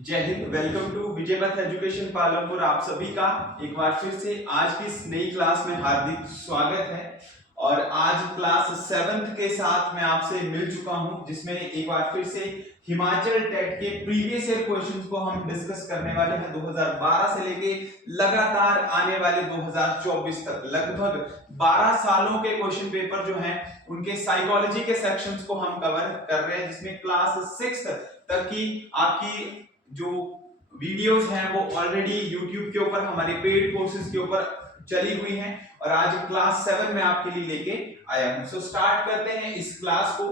जय Hind. Welcome to विजय पथ education Palampur. आप सभी का एक बार फिर से आज की इस नई क्लास में हार्दिक स्वागत है। और आज क्लास 7th के साथ मैं आपसे मिल चुका हूं, जिसमें एक बार फिर से हिमाचल टेट के प्रीवियस ईयर क्वेश्चंस को हम डिस्कस करने वाले हैं। 2012 से लेके लगातार आने वाले 2024 तक लगभग 12 सालों के क्वेश्चन पेपर जो हैं उनके साइकोलॉजी के सेक्शंस को हम कवर कर रहे हैं, जिसमें क्लास 6 तक की आपकी जो वीडियोस हैं वो ऑलरेडी YouTube के ऊपर हमारे पेड कोर्सेज के ऊपर चली हुई हैं और आज क्लास 7 में आपके लिए लेके आया हूं। सो स्टार्ट करते हैं इस क्लास को।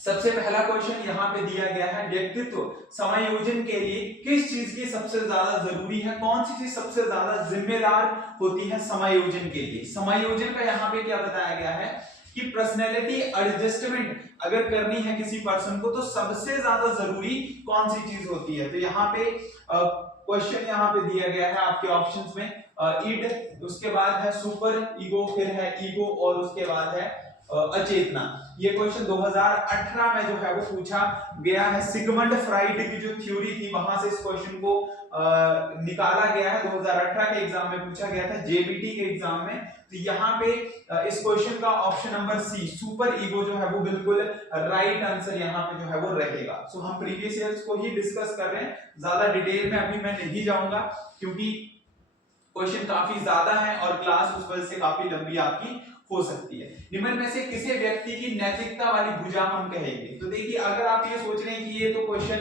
सबसे पहला क्वेश्चन यहाँ पे दिया गया है, व्यक्तित्व समायोजन के लिए किस चीज की सबसे ज्यादा जरूरी है, कौन सी चीज सबसे ज्यादा जिम्मेदार होती है समायोजन के लिए। समायोजन का यहाँ पे क्या बताया गया है कि पर्सनैलिटी एडजस्टमेंट अगर करनी है किसी पर्सन को तो सबसे ज्यादा जरूरी कौन सी चीज होती है। तो यहाँ पे क्वेश्चन यहाँ पे दिया गया है आपके ऑप्शंस में इड, उसके बाद है सुपर ईगो, फिर है ईगो और उसके बाद है अचेतना। ये क्वेश्चन 2018 में जो है वो पूछा गया है। सिगमंड फ्राइड की जो थ्योरी थी वहां से इस क्वेश्चन को निकाला गया है। 2018 के एग्जाम में पूछा गया था, जेबीटी के एग्जाम में। तो यहाँ पे इस क्वेश्चन का option number C super ego जो है वो बिल्कुल राइट आंसर यहाँ पे जो है वो रहेगा। सो हम प्रीवियस ईयर्स को ही डिस्कस कर रहे हैं, ज्यादा डिटेल में अभी मैं नहीं जाऊंगा क्योंकि क्वेश्चन काफी ज्यादा है और क्लास उस वजह से काफी लंबी आपकी हो सकती है। निम्न में से किसी व्यक्ति की नैतिकता वाली भुजा हम कहेंगे। तो देखिए, अगर आप ये सोच रहे हैं कि ये तो क्वेश्चन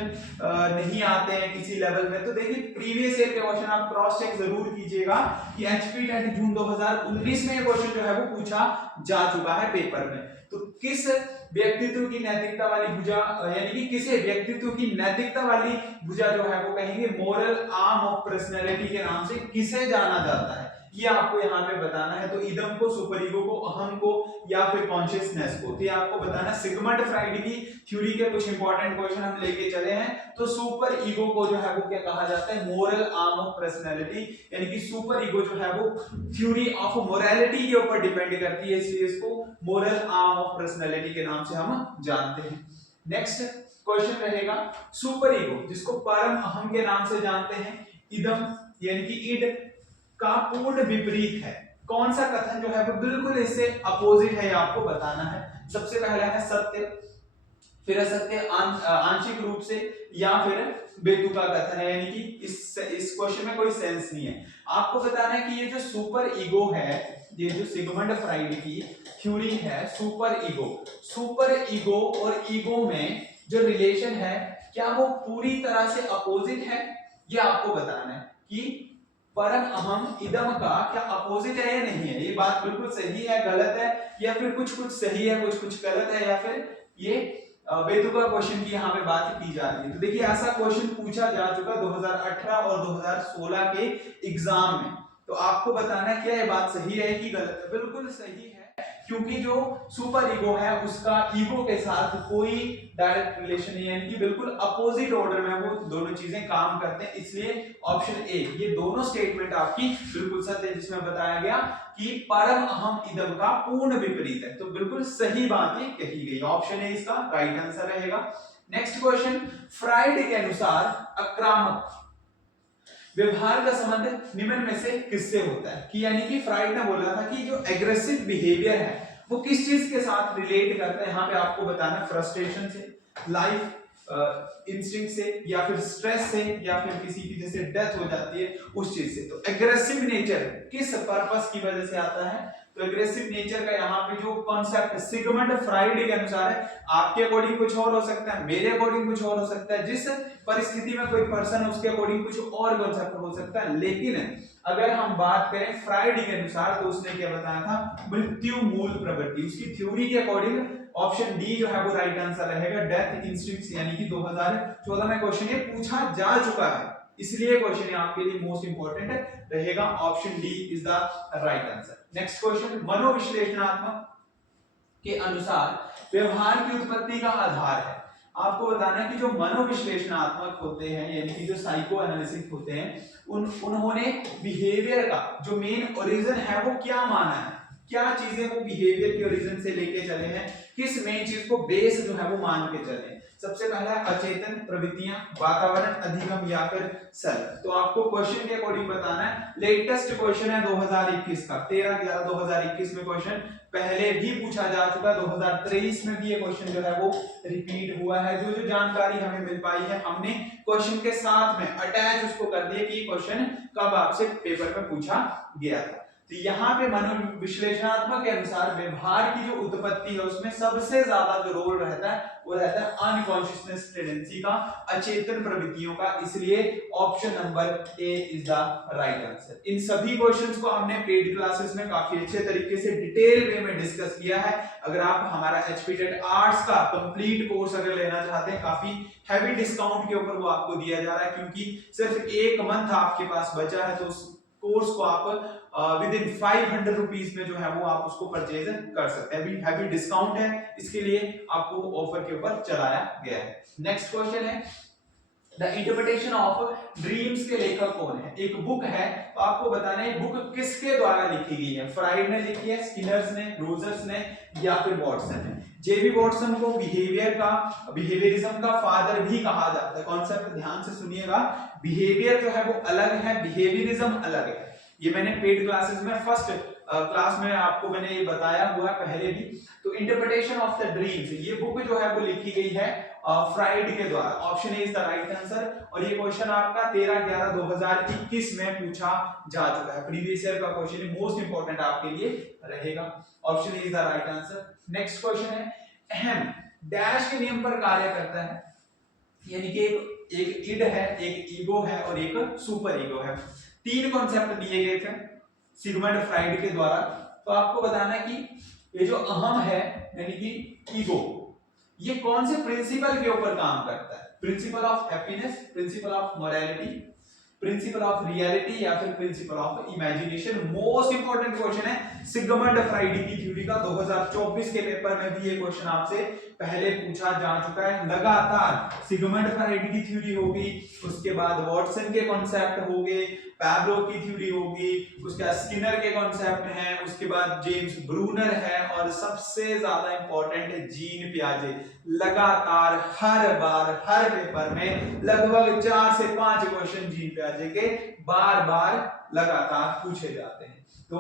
नहीं आते हैं किसी लेवल में, तो देखिए प्रीवियस ईयर के क्वेश्चन आप क्रॉस चेक जरूर कीजिएगा कि एचपी टेट जून 2019 में ये क्वेश्चन जो है वो पूछा जा चुका है पेपर में। तो किस व्यक्तित्व की नैतिकता वाली भुजा, यानी कि किसी व्यक्तित्व की नैतिकता वाली भुजा जो है वो कहेंगे मोरल आर्म ऑफ पर्सनैलिटी के नाम से किसे जाना जाता है, ये आपको यहाँ पे बताना है। तो इदम को, सुपर ईगो को, अहम को या फिर कॉन्शियसनेस को, तो ये आपको बताना है। सिगमंड फ्राइड की थ्योरी के कुछ इंपॉर्टेंट क्वेश्चन हम लेके चले हैं। तो सुपर ईगो को जो है वो क्या कहा जाता है, मोरल आर्म ऑफ पर्सनैलिटी, यानी कि सुपर ईगो जो है वो थ्योरी ऑफ मोरालिटी के ऊपर डिपेंड करती है, इसलिए इसको मोरल आर्म ऑफ पर्सनैलिटी के नाम से हम जानते हैं। नेक्स्ट क्वेश्चन रहेगा सुपर ईगो, जिसको परम अहम के नाम से जानते हैं। इदम यानी कि इड का पूर्ण विपरीत है। कौन सा कथन जो है वो बिल्कुल इससे अपोजिट है, ये आपको बताना है। सबसे पहला है सत्य, फिर असत्य आंशिक रूप से, या फिर बेतुका कथन है, यानी कि इस क्वेश्चन में कोई सेंस नहीं है। आपको बताना है कि ये जो सुपर ईगो है, ये जो सिगमंड फ्राइड की थ्योरी है सुपर ईगो और ईगो में जो रिलेशन है क्या वो पूरी तरह से अपोजिट है, ये आपको बताना है कि परम अहम इदम का क्या अपोजिट है या नहीं है। ये बात बिल्कुल सही है, गलत है, या फिर कुछ कुछ सही है कुछ कुछ गलत है, या फिर ये बेतुका क्वेश्चन की यहाँ पे बात की जा रही है। तो देखिए ऐसा क्वेश्चन पूछा जा चुका 2018 और 2016 के एग्जाम में। तो आपको बताना है क्या ये बात सही है कि गलत है। बिल्कुल सही है, क्योंकि जो सुपर ईगो है उसका ईगो के साथ कोई डायरेक्ट रिलेशन नहीं है, यानी कि बिल्कुल अपोजिट ऑर्डर में वो दोनों चीजें काम करते हैं। इसलिए ऑप्शन ए, ये दोनों स्टेटमेंट आपकी बिल्कुल सत्य है, जिसमें बताया गया कि परम अहम इदम का पूर्ण विपरीत है। तो बिल्कुल सही बातें कही गई, ऑप्शन ए इसका राइट आंसर रहेगा। नेक्स्ट क्वेश्चन, फ्राइड के अनुसार आक्रामक व्यवहार का संबंध निम्न में से किससे होता है, कि यानी कि फ्राइड ने बोला था कि जो एग्रेसिव बिहेवियर है वो किस चीज के साथ रिलेट करता है। यहाँ पे आपको बताना है फ्रस्ट्रेशन से, लाइफ इंस्टिंक्ट से, या फिर स्ट्रेस से, या फिर किसी की जैसे डेथ हो जाती है उस चीज से। तो एग्रेसिव नेचर किस पर्पस की वजह से आता है, तो एग्रेसिव नेचर का यहाँ पे जो कॉन्सेप्ट सिगमंड फ्राइड के अनुसार है, आपके अकॉर्डिंग कुछ और हो सकता है, मेरे अकॉर्डिंग कुछ और हो सकता है, जिस परिस्थिति में कोई पर्सन उसके अकॉर्डिंग कुछ और कॉन्सेप्ट हो सकता है। लेकिन अगर हम बात करें फ्राइड के अनुसार तो उसने क्या बताया था, मृत्यु मूल प्रवृत्ति। उसकी थ्योरी के अकॉर्डिंग ऑप्शन डी जो है वो राइट आंसर रहेगा, डेथ इंस्टिंक्ट्स, यानी कि 2014 में क्वेश्चन ये पूछा जा चुका है, इसलिए क्वेश्चन आपके लिए मोस्ट इंपॉर्टेंट रहेगा। Option D is the right answer. Next question, मनोविश्लेषणात्मक के अनुसार व्यवहार की उत्पत्ति का आधार है। आपको बताना है कि जो मनोविश्लेषणात्मक होते हैं, यानी कि जो साइको एनालिसिस होते हैं, उन्होंने बिहेवियर का जो मेन ओरिजिन है वो क्या माना है, क्या चीजें वो बिहेवियर के ओरिजिन से लेके चले हैं, किस मेन चीज को बेस जो है वो मान के चले। सबसे पहला है अचेतन प्रवृत्तियां, वातावरण, अधिगम या फिर सेल्फ। तो आपको क्वेश्चन के अकॉर्डिंग बताना है। लेटेस्ट क्वेश्चन है 2021 का, 13/11/2021 में क्वेश्चन पहले भी पूछा जा चुका है, 2023 में भी ये क्वेश्चन जो है वो रिपीट हुआ है। जो जो जानकारी हमें मिल पाई है हमने क्वेश्चन के साथ में अटैच उसको कर दिया कि क्वेश्चन कब आपसे पेपर में पूछा गया था। तो यहाँ पे मनोविश्लेषणात्मक के अनुसार व्यवहार की जो उत्पत्ति है उसमें सबसे ज्यादा जो रोल रहता है वो रहता है अनकॉन्शियसनेस टेंडेंसी का, अचेतन प्रवृत्तियों का, इसलिए option number A is the right answer. इन सभी क्वेश्चंस को हमने पेड क्लासेस में काफी अच्छे तरीके से डिटेल वे में डिस्कस किया है। अगर आप हमारा एचपीटेट आर्ट्स का कंप्लीट कोर्स अगर लेना चाहते हैं, काफी हैवी डिस्काउंट के ऊपर वो आपको दिया जा रहा है, क्योंकि सिर्फ 1 मंथ आपके पास बचा है। तो उस कोर्स को आप विद इन 500 रुपीज में जो है वो आप उसको परचेज कर सकते हैं। अभी हैवी डिस्काउंट है, इसके लिए आपको ऑफर के ऊपर चलाया गया है। नेक्स्ट क्वेश्चन है द इंटरप्रिटेशन ऑफ ड्रीम्स के लेखक कौन है। एक बुक है, तो आपको बताना है बुक किसके द्वारा लिखी गई है। फ्राइड ने लिखी है, स्किनर्स ने, रोजर्स ने या फिर वॉटसन ने। जेबी वॉटसन को बिहेवियरिज्म का फादर भी कहा जाता है। कॉन्सेप्ट ध्यान से सुनिएगा, बिहेवियर जो है वो अलग है, बिहेवियरिज्म अलग है। ये मैंने पेड क्लासेस में फर्स्ट क्लास में आपको मैंने ये बताया हुआ है पहले भी। तो इंटरप्रिटेशन ऑफ द ड्रीम्स, ये बुक जो है वो लिखी गई है फ्राइड के द्वारा। Option A is the right answer. और ये क्वेश्चन आपका 13/11/2021 में पूछा जा चुका है, प्रीवियस ईयर का क्वेश्चन है, मोस्ट इंपोर्टेंट आपके लिए रहेगा। Option A is the right answer. Next question है अहम डैश के नियम पर कार्य करता है, यानी कि एक इड है, एक ईगो है और एक सुपर ईगो है। 3 कॉन्सेप्ट दिए गए थे सिगमंड फ्राइड के द्वारा। तो आपको बताना है कि ये जो अहम है यानी कि ईगो, ये कौन से प्रिंसिपल के ऊपर काम करता है। Principle of happiness, principle of morality, principle of reality या फिर principle of imagination. Most important question है सिगमंड फ्राइड की थ्योरी का। 2024 के पेपर में भी ये क्वेश्चन आपसे पहले पूछा जा चुका है। लगातार सिगमंड फ्राइड की थ्योरी होगी, उसके बाद वॉटसन के कॉन्सेप्ट होंगे, पैब्लो की थ्योरी होगी, उसके बाद स्किनर के कॉन्सेप्ट हैं, उसके बाद जेम्स ब्रूनर है और सबसे ज्यादा इंपॉर्टेंट है जीन पियाजे। लगातार हर बार हर पेपर में लगभग 4 से 5 क्वेश्चन जीन पियाजे के बार बार लगातार पूछे जाते हैं। तो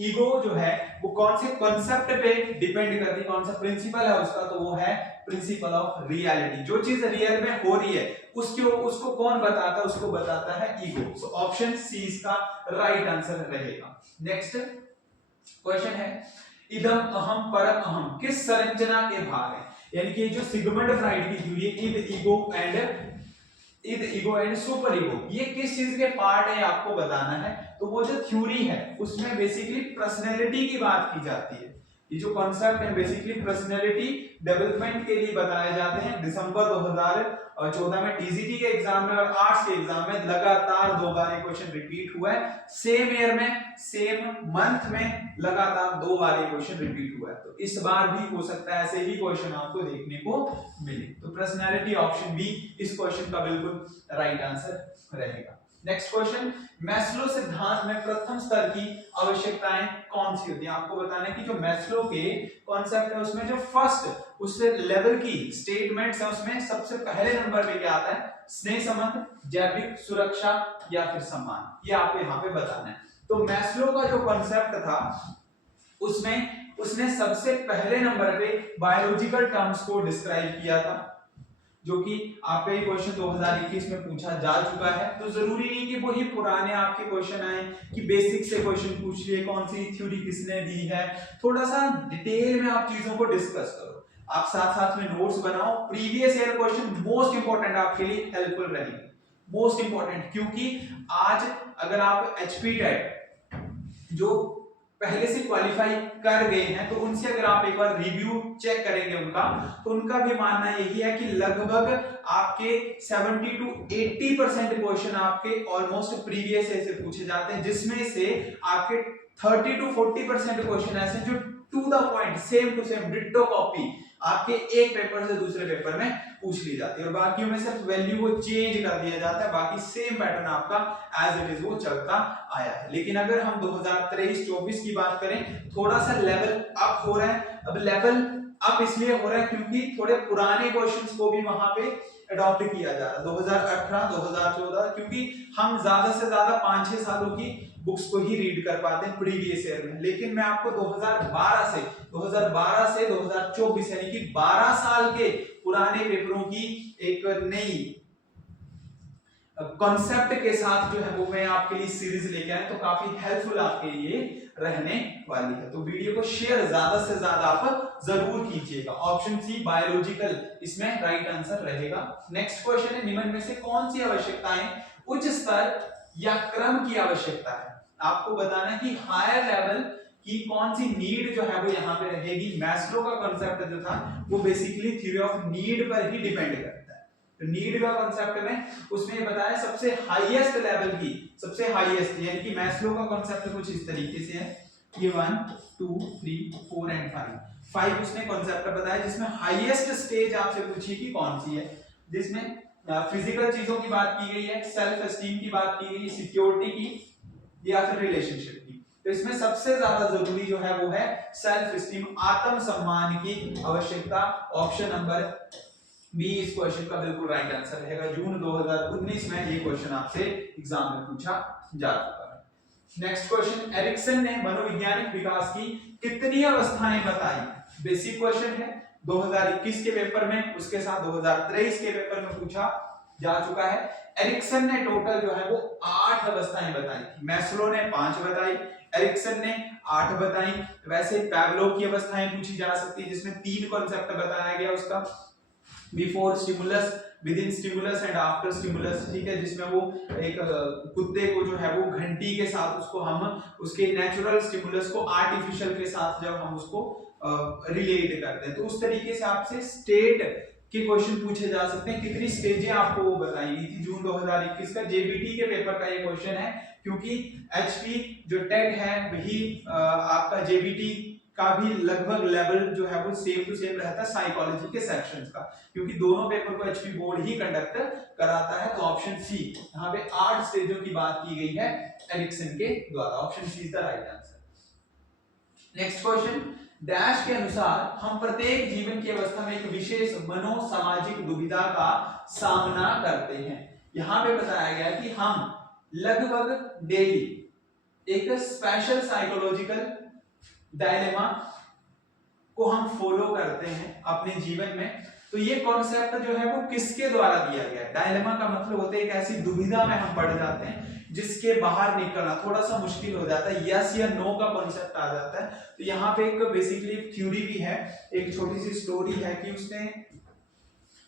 ईगो जो है वो कौन से कॉन्सेप्ट पे डिपेंड करती है, कौन सा प्रिंसिपल है उसका, तो वो है प्रिंसिपल ऑफ रियलिटी। जो चीज रियल में हो रही है उसको कौन बताता है, उसको बताता है ईगो। सो ऑप्शन सी इसका राइट आंसर रहेगा। नेक्स्ट क्वेश्चन है इदम अहम परम अहम किस संरचना के भाग है। यानी कि जो सिगमंड फ्राइड की थ्योरी है इद ईगो एंड सुपर ईगो, ये किस चीज के पार्ट है आपको बताना है। तो वो जो थ्योरी है उसमें बेसिकली पर्सनैलिटी की बात की जाती है। ये जो कॉन्सेप्ट है बेसिकली पर्सनैलिटी डेवलपमेंट के लिए बताए जाते हैं। दिसंबर 2014 में टीजीटी के एग्जाम में और आर्ट्स के एग्जाम में लगातार 2 बार ये क्वेश्चन रिपीट हुआ है। सेम ईयर में सेम मंथ में लगातार 2 बार ये क्वेश्चन रिपीट हुआ है। तो इस बार भी हो सकता है ऐसे ही क्वेश्चन आपको देखने को मिले। तो पर्सनैलिटी ऑप्शन बी इस क्वेश्चन का बिल्कुल राइट आंसर रहेगा। नेक्स्ट क्वेश्चन मैस्लो सिद्धांत में प्रथम स्तर की आवश्यकताएं कौन सी होती हैं। आपको बताना है कि जो मैस्लो के कॉन्सेप्ट है उसमें जो फर्स्ट उससे लेवल की स्टेटमेंट्स है उसमें सबसे पहले नंबर पे क्या आता है, स्नेह संबंध, जैविक सुरक्षा या फिर सम्मान। ये आपको यहाँ पे बताना है। तो मैस्लो का जो कॉन्सेप्ट था उसमें उसने सबसे पहले नंबर पे बायोलॉजिकल टर्म्स को डिस्क्राइब किया था, जो कि आपका ये क्वेश्चन 2021 में पूछा जा चुका है। तो जरूरी नहीं कि वही पुराने आपके क्वेश्चन आए कि बेसिक से क्वेश्चन पूछ लिए, कौन सी थ्योरी किसने दी है। थोड़ा सा डिटेल में आप चीजों को डिस्कस करो, आप साथ साथ में नोट्स बनाओ। Previous year question most important आपके लिए हेल्पफुल रहेंगे, मोस्ट इंपोर्टेंट, क्योंकि आज अगर आप एचपीटेट जो पहले से क्वालिफाई कर गए हैं तो उनसे अगर आप एक बार रिव्यू चेक करेंगे उनका, तो उनका भी मानना यही है कि लगभग आपके 70 to 80% क्वेश्चन आपके ऑलमोस्ट प्रीवियस से पूछे जाते हैं, जिसमें से आपके 30 to 40% क्वेश्चन ऐसे जो to the point, same to same, ditto copy आपके एक पेपर से दूसरे पेपर में पूछ ली जाती है, और बाकियों में सिर्फ वैल्यू को चेंज कर दिया जाता है, बाकी सेम पैटर्न आपका एज इट इज वो चलता आया है। लेकिन अगर हम 2023-24 की बात करें, थोड़ा सा लेवल अप हो रहा है। अब लेवल अप इसलिए हो रहा है क्योंकि थोड़े पुराने क्वेश्चंस को भी वहां पे अडॉप्ट किया जा रहा है, 2018, 2014, क्योंकि हम ज्यादा से ज्यादा 5-6 सालों की बुक्स को ही रीड कर पाते हैं प्रीवियस ईयर में। लेकिन मैं आपको 2012 से 2024 यानी कि 12 साल के पुराने पेपरों की एक नई कॉन्सेप्ट के साथ जो है वो मैं आपके लिए सीरीज लेके आया, तो काफी हेल्पफुल आपके लिए रहने वाली है। तो वीडियो को शेयर ज्यादा से ज्यादा आप जरूर कीजिएगा। ऑप्शन सी बायोलॉजिकल इसमें राइट आंसर रहेगा। नेक्स्ट क्वेश्चन है, निम्न में से कौन सी आवश्यकताएं उच्च स्तर या क्रम की आवश्यकता है? आपको बताना है कि हायर लेवल की कौन सी नीड जो है वो यहाँ पे रहेगी। मैस्लो का कॉन्सेप्ट जो था वो बेसिकली थ्योरी ऑफ नीड पर ही डिपेंड करता है। तो नीड का कॉन्सेप्ट में उसने बताया सबसे हाईएस्ट लेवल की, सबसे हाईएस्ट, यानी कि मैस्लो का कॉन्सेप्ट कुछ इस तरीके से है, ये 1 2 3 4 एंड 5 उसने कॉन्सेप्ट बताया, जिसमें हाईएस्ट स्टेज आपसे पूछी कि कौन सी है, जिसमें फिजिकल चीजों की बात की गई है, सेल्फ एस्टीम की बात की गई, सिक्योरिटी की या फिर रिलेशनशिप की। तो इसमें सबसे ज्यादा जरूरी जो है वो है सेल्फ एस्टीम, आत्मसम्मान की आवश्यकता। ऑप्शन नंबर बी इस क्वेश्चन का बिल्कुल राइट आंसर रहेगा। जून 2019 में ये क्वेश्चन आपसे एग्जाम में पूछा जा चुका है। नेक्स्ट क्वेश्चन, एरिक्सन ने मनोवैज्ञानिक विकास की कितनी अवस्थाएं बताई? बेसिक क्वेश्चन है, 2021 के पेपर में, उसके साथ 2023 के पेपर में पूछा जा चुका है। एरिक्सन ने टोटल जो है वो 8 अवस्थाएं बताई थी, मैस्लो ने 5 बताई, एरिक्सन ने 8 बताई। वैसे पैवलोव की अवस्थाएं पूछी जा सकती है, जिसमें 3 कॉन्सेप्ट बताया गया उसका, before stimulus, with in stimulus and after stimulus, ठीक है, जिसमें वो एक कुत्ते को जो है वो घंटी के साथ उसको हम उसके नेचुरल स्टिमुलस को आर्टिफिशियल के साथ जब हम उसको रिलेट करते हैं, तो उस तरीके से आपसे स्टेट के क्वेश्चन पूछे जा सकते हैं। कितनी स्टेजें आपको वो बताई गई थी जून 2021 का, जेबीटी के पेपर का ये क्वेश्चन है, क्योंकि एचपी जो टेट है वही आपका जेबीटी का भी लगभग लेवल जो है वो सेम टू सेम रहता है साइकोलॉजी के सेक्शंस का, क्योंकि दोनों पेपर को एचपी बोर्ड ही कंडक्ट कराता है। तो ऑप्शन सी, यहाँ पे 8 स्टेजों की बात की गई है एरिक्सन के द्वारा। Option C is the right answer. Next question, dash के अनुसार हम प्रत्येक जीवन की अवस्था में एक विशेष मनोसामाजिक दुविधा का सामना करते हैं। यहाँ पे बताया गया कि हम लगभग डेली एक स्पेशल साइकोलॉजिकल डायलेमा को हम फॉलो करते हैं अपने जीवन में। तो ये कॉन्सेप्ट जो है वो किसके द्वारा दिया गया है? डायलेमा का मतलब होता है एक ऐसी दुविधा में हम पड़ जाते हैं जिसके बाहर निकलना थोड़ा सा मुश्किल हो जाता है, यस या नो का कॉन्सेप्ट आ जाता है। तो यहाँ पे एक बेसिकली थ्योरी भी है, एक छोटी सी स्टोरी है कि उसने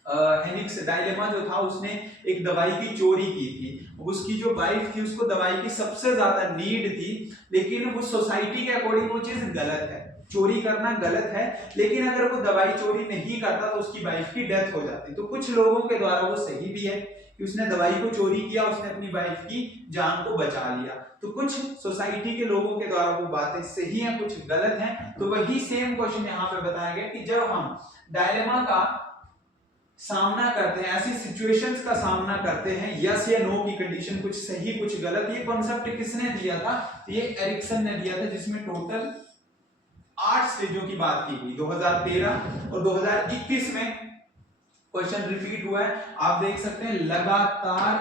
हेनिक्स डायलेमा जो था उसने एक दवाई की चोरी की थी। उसकी जो वाइफ थी उसको दवाई की सबसे ज्यादा नीड थी, लेकिन वो सोसाइटी के अकॉर्डिंग वो चीज गलत है, चोरी करना गलत है, लेकिन अगर वो दवाई चोरी नहीं करता तो उसकी वाइफ की डेथ हो जाती। तो कुछ लोगों के द्वारा वो सही भी है कि उसने दवाई को चोरी किया, उसने अपनी वाइफ की जान को बचा लिया। तो कुछ सोसाइटी के लोगों के द्वारा वो बातें सही हैं, कुछ गलत हैं। तो वही सेम क्वेश्चन यहाँ पे बताया गया कि जब हम डायलेमा का सामना करते हैं, ऐसी सिचुएशंस का सामना करते हैं, यस या नो की कंडीशन, कुछ सही कुछ गलत, ये कॉन्सेप्ट किसने दिया था? ये एरिक्सन ने दिया था, जिसमें टोटल 8 स्टेजों की बात की गई। 2013 और 2021 में क्वेश्चन रिपीट हुआ है, आप देख सकते हैं लगातार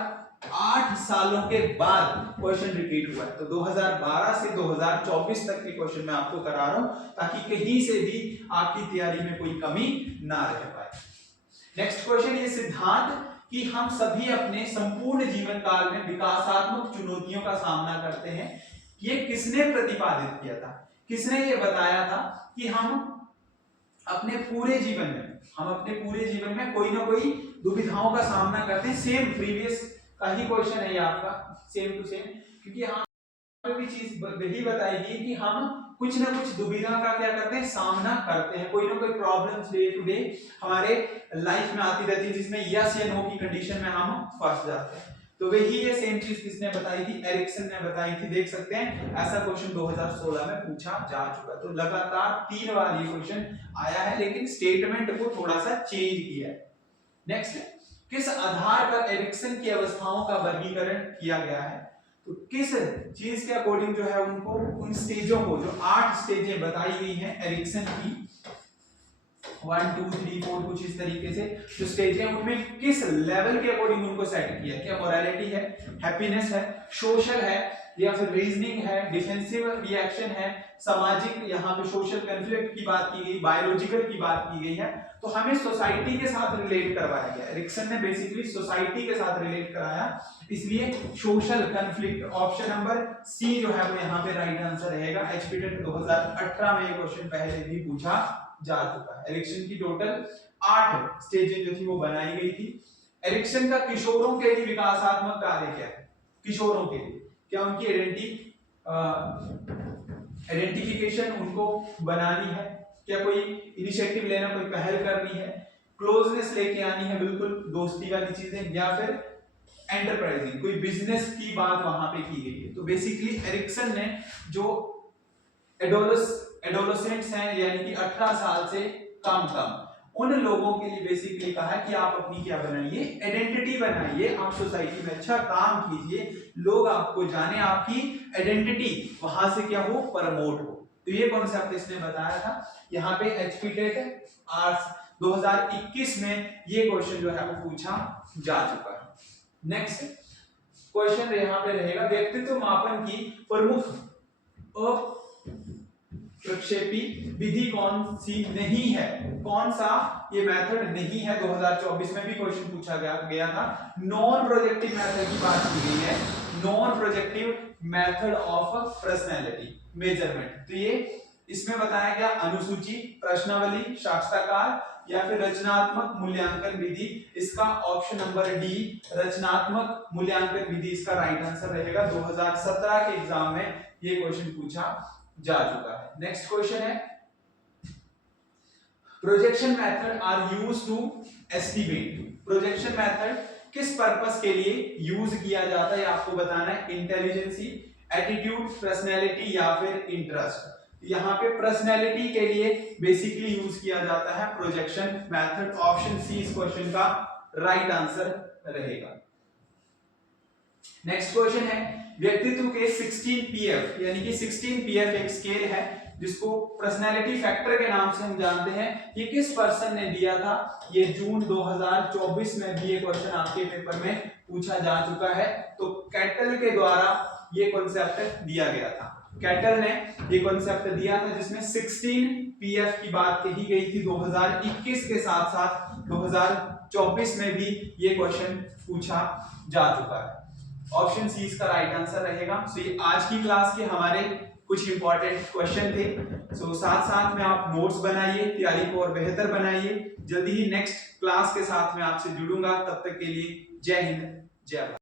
8 सालों के बाद क्वेश्चन रिपीट हुआ है। तो 2012 से 2024 तक के क्वेश्चन मैं आपको करा रहा हूं ताकि कहीं से भी आपकी तैयारी में कोई कमी ना रह पाए। नेक्स्ट क्वेश्चन, ये सिद्धांत कि हम सभी अपने संपूर्ण जीवन काल में विकासात्मक चुनौतियों का सामना करते हैं, ये किसने प्रतिपादित किया था? किसने ये बताया था कि हम अपने पूरे जीवन में कोई ना कोई दुविधाओं का सामना करते हैं? सेम प्रीवियस का ही क्वेश्चन है ये आपका, सेम टू सेम, क्योंकि यहाँ पे भी चीज वही बताएगी कि हम कुछ ना कुछ दुविधा का क्या करते हैं, सामना करते हैं। कोई ना कोई प्रॉब्लम्स डे टू डे हमारे लाइफ में आती रहती है, जिसमें यस या नो की कंडीशन में हम फंस जाते हैं। तो वही ये सेम चीज किसने बताई थी, एरिक्सन ने बताई थी। देख सकते हैं ऐसा क्वेश्चन 2016 में पूछा जा चुका। तो लगातार 3 बार ये क्वेश्चन आया है, लेकिन स्टेटमेंट को थोड़ा सा चेंज किया है। नेक्स्ट, किस आधार पर एरिक्सन की अवस्थाओं का वर्गीकरण किया गया है? तो किस चीज के अकॉर्डिंग जो है उनको उन स्टेजों को, जो 8 स्टेजें बताई गई हैं एरिक्सन की, 1 2 3 4 कुछ इस तरीके से जो स्टेज है, उनमें किस लेवल के अकॉर्डिंग उनको सेट किया? क्या मोरालिटी है, हैप्पीनेस है, सोशल है, या फिर रीजनिंग है, डिफेंसिव रिएक्शन है, सामाजिक, यहाँ पे सोशल कॉन्फ्लिक्ट की बात की गई, बायोलॉजिकल की बात की गई है। तो हमें सोसाइटी के साथ रिलेट करवाया गया। एरिक्सन ने बेसिकली सोसाइटी के साथ रिलेट कराया, इसलिए social conflict. Option number C जो है वो यहाँ पे राइट आंसर रहेगा। एचपीटेट 2018 में ये क्वेश्चन पहले भी पूछा जा चुका है। एरिक्सन की टोटल 8 स्टेजें जो थी वो बनाई गई थी। एरिक्सन का किशोरों के लिए विकासात्मक कार्य क्या है? किशोरों के लिए क्या उनकी आइडेंटिफिकेशन उनको बनानी है? क्या कोई इनिशिएटिव लेना, कोई पहल करनी है, क्लोजनेस लेके आनी है, बिल्कुल दोस्ती वाली चीजें, या फिर एंटरप्राइजिंग, कोई बिजनेस की बात वहां पे की गई है। तो बेसिकली एरिक्सन ने जो एडोलेसेंट्स हैं, यानी कि 18 साल से कम उन लोगों के लिए बेसिकली कहा है कि आप अपनी क्या बनाइए, आइडेंटिटी बनाइए, आप सोसाइटी में अच्छा काम कीजिए, लोग आपको जाने, आपकी आइडेंटिटी वहां से क्या हो, प्रमोट हो। तो ये कॉन्सेप्ट इसने बताया था। यहाँ पे एचपीटेट 2021 में ये क्वेश्चन जो है वो पूछा जा चुका है। नेक्स्ट क्वेश्चन यहाँ पे रहेगा, व्यक्तित्व मापन की प्रमुख प्रक्षेपी विधि कौन सी नहीं है? कौन सा ये मेथड नहीं है? 2024 में भी क्वेश्चन पूछा गया था। नॉन प्रोजेक्टिव मेथड की बात की गई है, non projective method of personality measurement. तो ये इसमें बताया गया अनुसूची, प्रश्नावली, साक्षात्कार या फिर रचनात्मक मूल्यांकन विधि। इसका ऑप्शन नंबर डी, रचनात्मक मूल्यांकन विधि इसका राइट आंसर रहेगा। 2017 के एग्जाम में ये क्वेश्चन पूछा जा चुका है। नेक्स्ट क्वेश्चन है, projection method are used to estimate. Projection method किस पर्पस के लिए यूज किया जाता है आपको बताना है। इंटेलिजेंसी, एटीट्यूड, पर्सनैलिटी या फिर इंटरेस्ट। यहाँ पे पर्सनैलिटी के लिए बेसिकली यूज किया जाता है प्रोजेक्शन मेथड। ऑप्शन सी इस क्वेश्चन का राइट आंसर रहेगा। नेक्स्ट क्वेश्चन है, व्यक्तित्व के 16 पीएफ, यानी कि 16 पीएफ एक स्केल है जिसको पर्सनैलिटी फैक्टर के नाम से हम जानते हैं। ये किस पर्सन ने दिया था? ये जून 2024 में भी ये क्वेश्चन आपके पेपर में पूछा जा चुका है। तो कैटल के द्वारा ये कॉन्सेप्ट दिया गया था। कैटल ने ये कॉन्सेप्ट दिया था जिसमें 16 पीएफ की बात कही गई थी 2021 के साथ साथ 2024 में भी ये क्वेश्चन पूछा जा चुका है। ऑप्शन सी इसका राइट आंसर रहेगा। सो ये आज की क्लास के हमारे कुछ इंपॉर्टेंट क्वेश्चन थे। सो साथ साथ में आप नोट्स बनाइए, तैयारी को और बेहतर बनाइए। जल्दी ही नेक्स्ट क्लास के साथ में आपसे जुड़ूंगा। तब तक के लिए जय हिंद, जय भारत।